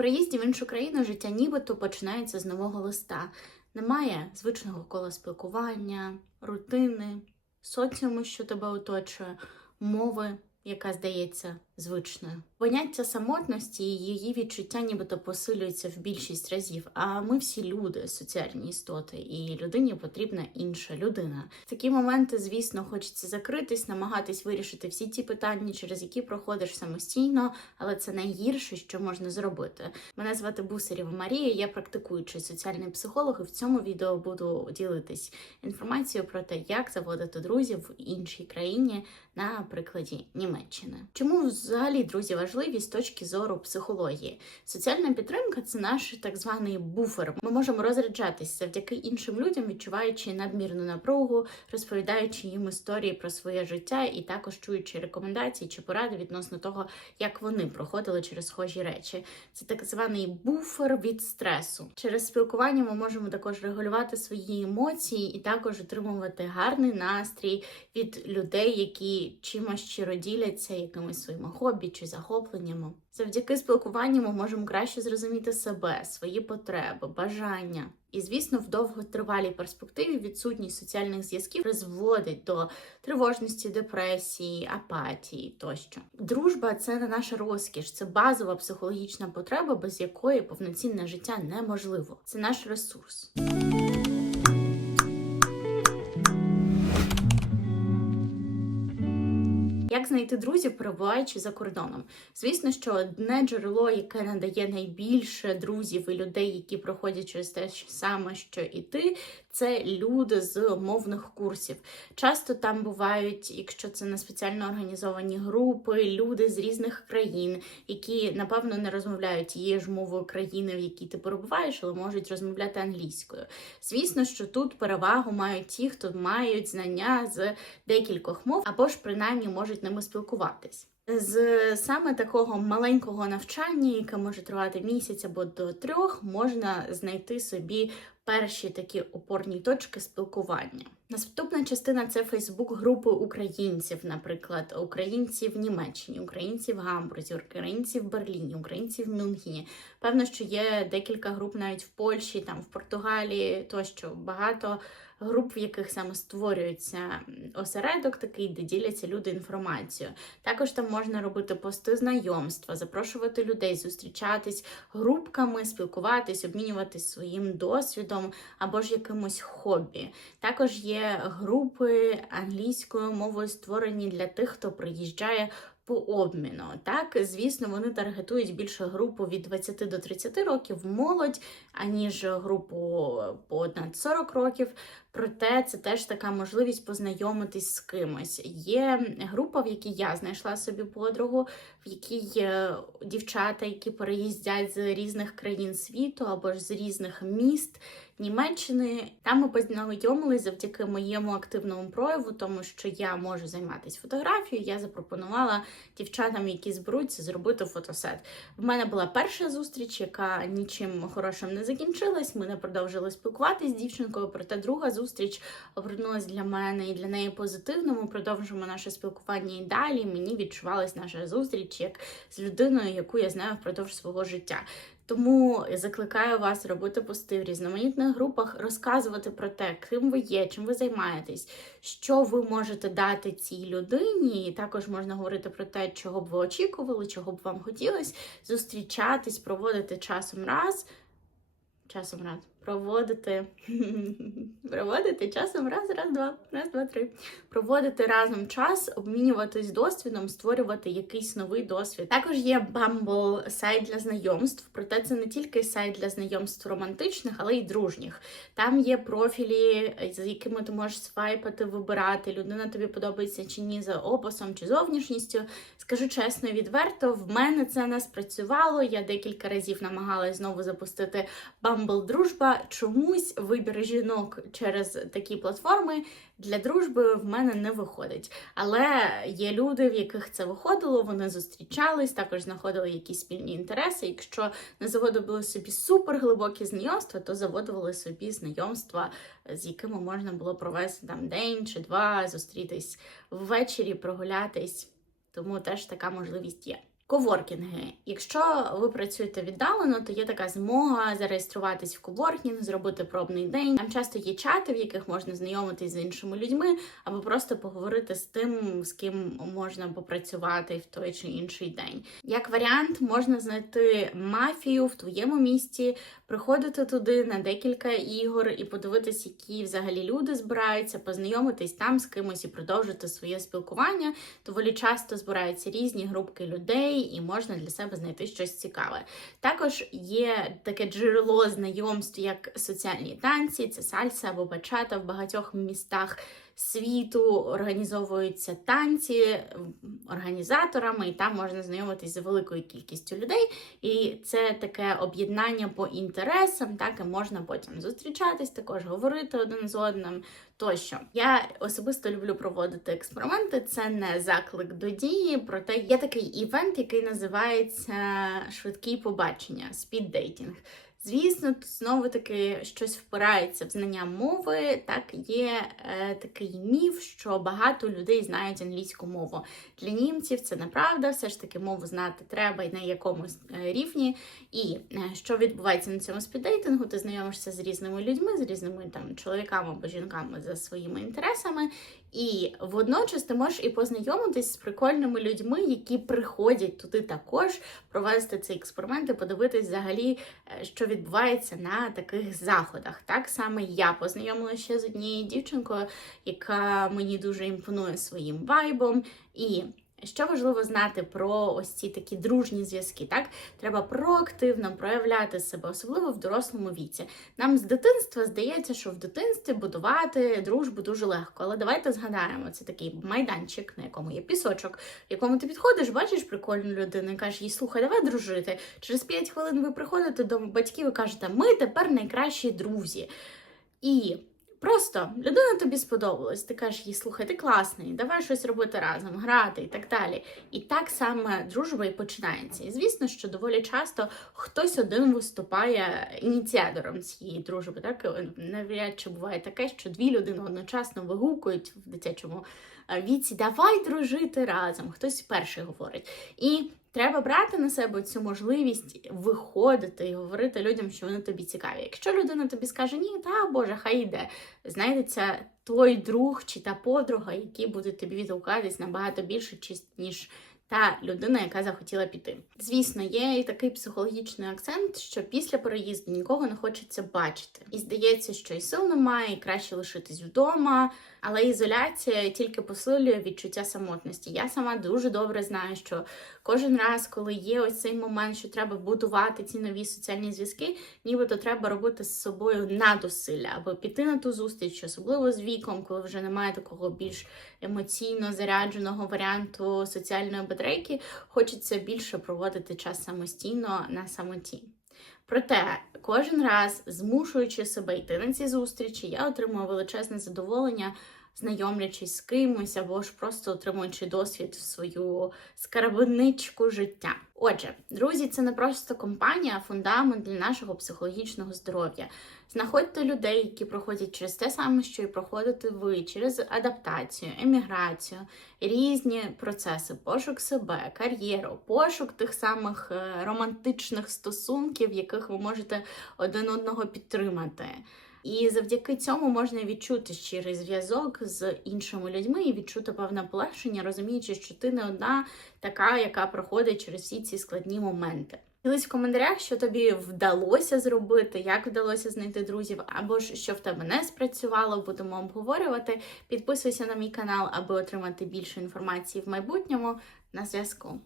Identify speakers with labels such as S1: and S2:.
S1: переїзді в іншу країну життя нібито починається з нового листа. Немає звичного кола спілкування, рутини, соціуму, що тебе оточує, мови, яка здається звичною. Поняття самотності і її відчуття нібито посилюється в більшість разів. А ми всі люди, соціальні істоти, і людині потрібна інша людина. В такі моменти, звісно, хочеться закритись, намагатись вирішити всі ті питання, через які проходиш самостійно, але це найгірше, що можна зробити. Мене звати Бусарєва Марія, я практикуючий соціальний психолог, і в цьому відео буду ділитись інформацією про те, як заводити друзів в іншій країні на прикладі Німеччини. Чому взагалі друзі важливі з точки зору психології? Соціальна підтримка це наш так званий буфер. Ми можемо розряджатись завдяки іншим людям, відчуваючи надмірну напругу, розповідаючи їм історії про своє життя і також чуючи рекомендації чи поради відносно того, як вони проходили через схожі речі. Це так званий буфер від стресу. Через спілкування ми можемо також регулювати свої емоції і також отримувати гарний настрій від людей, які чимось щиро діляться якимись своїми хобі чи захопленнями. Завдяки спілкуванню ми можемо краще зрозуміти себе, свої потреби, бажання. І, звісно, в довготривалій перспективі відсутність соціальних зв'язків призводить до тривожності, депресії, апатії тощо. Дружба це не наша розкіш, це базова психологічна потреба, без якої повноцінне життя неможливо. Це наш ресурс. Як знайти друзів, перебуваючи за кордоном? Звісно, що одне джерело, яке надає найбільше друзів і людей, які проходять через те ж саме, що і ти, це люди з мовних курсів. Часто там бувають, якщо це не спеціально організовані групи, люди з різних країн, які напевно не розмовляють тією ж мовою країни, в якій ти перебуваєш, але можуть розмовляти англійською. Звісно, що тут перевагу мають ті, хто мають знання з декількох мов, або ж принаймні можуть ними спілкуватись. З саме такого маленького навчання, яке може тривати місяць або до трьох, можна знайти собі перші такі опорні точки спілкування. Наступна частина це Фейсбук-групи українців, наприклад, українці в Німеччині, українці в Гамбурзі, українці в Берліні, українці в Мюнхені. Певно, що є декілька груп навіть в Польщі, там в Португалії, тощо багато груп, в яких саме створюється осередок, такий, де діляться люди інформацією. Також там можна робити пости знайомства, запрошувати людей, зустрічатись групками, спілкуватись, обмінюватись своїм досвідом або ж якимось хобі. Також є групи англійською мовою створені для тих, хто приїжджає. По обміну, так, звісно, вони таргетують більше групу від 20 до 30 років молодь, аніж групу понад 40 років. Проте це теж така можливість познайомитись з кимось. Є група, в якій я знайшла собі подругу, в якій дівчата, які переїздять з різних країн світу або ж з різних міст. Німеччини там ми познайомились завдяки моєму активному прояву, тому що я можу займатися фотографією. Я запропонувала дівчатам, які зберуться, зробити фотосет. В мене була перша зустріч, яка нічим хорошим не закінчилась. Ми не продовжили спілкуватися з дівчинкою. Проте друга зустріч обернулась для мене і для неї позитивно. Ми продовжимо наше спілкування і далі. Мені відчувалась наша зустріч як з людиною, яку я знаю впродовж свого життя. Тому закликаю вас робити пости в різноманітних групах, розказувати про те, ким ви є, чим ви займаєтесь, що ви можете дати цій людині. І також можна говорити про те, чого б ви очікували, чого б вам хотілося, зустрічатись, проводити часом раз. Часом раз. Проводити проводити часом раз, раз, два, раз, два, три. Проводити разом час, обмінюватись досвідом, створювати якийсь новий досвід. Також є Bumble сайт для знайомств, проте це не тільки сайт для знайомств романтичних, але й дружніх. Там є профілі, з якими ти можеш свайпати, вибирати. Людина тобі подобається чи ні за описом чи зовнішністю. Скажу чесно відверто, в мене це не спрацювало. Я декілька разів намагалась знову запустити Bumble дружба. Чомусь вибір жінок через такі платформи для дружби в мене не виходить. Але є люди, в яких це виходило, вони зустрічались, також знаходили якісь спільні інтереси. Якщо не заводили собі супер глибокі знайомства, то заводили собі знайомства, з якими можна було провести там день чи два, зустрітись ввечері, прогулятись. Тому теж така можливість є. Коворкінги. Якщо ви працюєте віддалено, то є така змога зареєструватись в коворкінг, зробити пробний день. Там часто є чати, в яких можна знайомитись з іншими людьми, або просто поговорити з тим, з ким можна попрацювати в той чи інший день. Як варіант, можна знайти мафію в твоєму місті, приходити туди на декілька ігор і подивитись, які взагалі люди збираються, познайомитись там з кимось і продовжити своє спілкування. Доволі часто збираються різні групки людей, і можна для себе знайти щось цікаве. Також є таке джерело знайомств, як соціальні танці, це сальса або бачата в багатьох містах. Світу організовуються танці організаторами, і там можна знайомитись з великою кількістю людей. І це таке об'єднання по інтересам, так і можна потім зустрічатись, також говорити один з одним. Тощо я особисто люблю проводити експерименти. Це не заклик до дії, проте є такий івент, який називається швидкі побачення спіддейтінг. Звісно, тут знову таки щось впирається в знання мови. Так є е, такий міф, що багато людей знають англійську мову. Для німців це неправда, все ж таки мову знати треба і на якомусь е, рівні. І е, що відбувається на цьому спіддейтингу, ти знайомишся з різними людьми, з різними там чоловіками або жінками за своїми інтересами. І водночас ти можеш і познайомитись з прикольними людьми, які приходять туди також провести цей експеримент і подивитись взагалі, е, що відбувається на таких заходах. Так саме я познайомилася ще з однією дівчинкою, яка мені дуже імпонує своїм вайбом. І що важливо знати про ось ці такі дружні зв'язки, так треба проактивно проявляти себе, особливо в дорослому віці. Нам з дитинства здається, що в дитинстві будувати дружбу дуже легко. Але давайте згадаємо, це такий майданчик, на якому є пісочок, якому ти підходиш, бачиш прикольну людину і кажеш, їй слухай, давай дружити. Через 5 хвилин ви приходите до батьків і кажете, ми тепер найкращі друзі. І Просто людина тобі сподобалась, ти кажеш їй, слухай, ти класний, давай щось робити разом, грати і так далі. І так саме дружба і починається. І звісно, що доволі часто хтось один виступає ініціатором цієї дружби. Так навряд чи буває таке, що дві людини одночасно вигукують в дитячому віці, давай дружити разом. Хтось перший говорить. І Треба брати на себе цю можливість виходити і говорити людям, що вони тобі цікаві. Якщо людина тобі скаже ні, та Боже, хай йде, знайдеться той друг чи та подруга, які будуть тобі відгукатись набагато більше, ніж та людина, яка захотіла піти. Звісно, є і такий психологічний акцент, що після переїзду нікого не хочеться бачити. І здається, що і сил немає, і краще лишитись вдома. Але ізоляція тільки посилює відчуття самотності. Я сама дуже добре знаю, що кожен раз, коли є ось цей момент, що треба будувати ці нові соціальні зв'язки, нібито треба робити з собою надусилля або піти на ту зустріч, особливо з віком, коли вже немає такого більш емоційно зарядженого варіанту соціальної батарейки, хочеться більше проводити час самостійно на самоті. Проте кожен раз, змушуючи себе йти на ці зустрічі, я отримую величезне задоволення, знайомлячись з кимось або ж просто отримуючи досвід в свою скарбничку життя. Отже, друзі, це не просто компанія, а фундамент для нашого психологічного здоров'я. Знаходьте людей, які проходять через те саме, що і проходите ви, через адаптацію, еміграцію, різні процеси, пошук себе, кар'єру, пошук тих самих е, романтичних стосунків, яких ви можете один одного підтримати. І завдяки цьому можна відчути щирий зв'язок з іншими людьми і відчути певне полегшення, розуміючи, що ти не одна така, яка проходить через всі ці складні моменти. Ділись в коментарях, що тобі вдалося зробити, як вдалося знайти друзів, або ж що в тебе не спрацювало, будемо обговорювати. Підписуйся на мій канал, аби отримати більше інформації в майбутньому. На зв'язку.